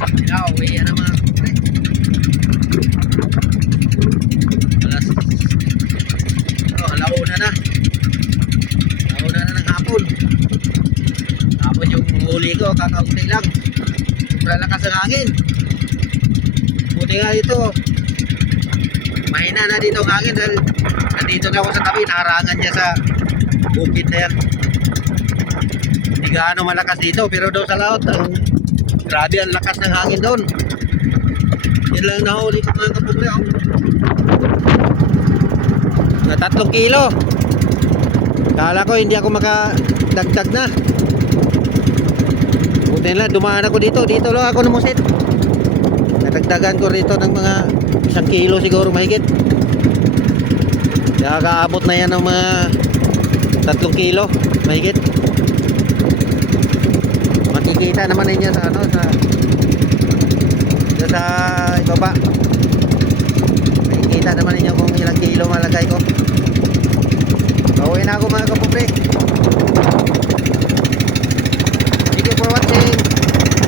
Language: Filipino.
Uwi yan ang mga kapre. Alas, alauna na. Alauna na ng hapon. Tapos yung huli ko, kakaunti lang. Sobrang lakas ng hangin. Buti nga dito, mahina na dito ang hangin dahil nandito na ako sa tabi, nakarangan niya sa bukid na yan. Hindi gaano malakas dito, pero doon sa laot, grabe ang lakas ng hangin doon. Yan lang nahuli ko mga kapugre. Na 3 kilo. Kala ko hindi ako makadagdag na. Buti na, dumaan ako dito. Dito lang ako namusit. Nadagdagan ko rito ng mga 1 kilo siguro mahigit. Nakakaabot na yan ng mga 3 kilo mahigit. Makikita naman ninyo sa ano, sa ibaba. Makikita naman ninyo kung ilang kilo malagay ko. Pauwi na ako mga kapobre.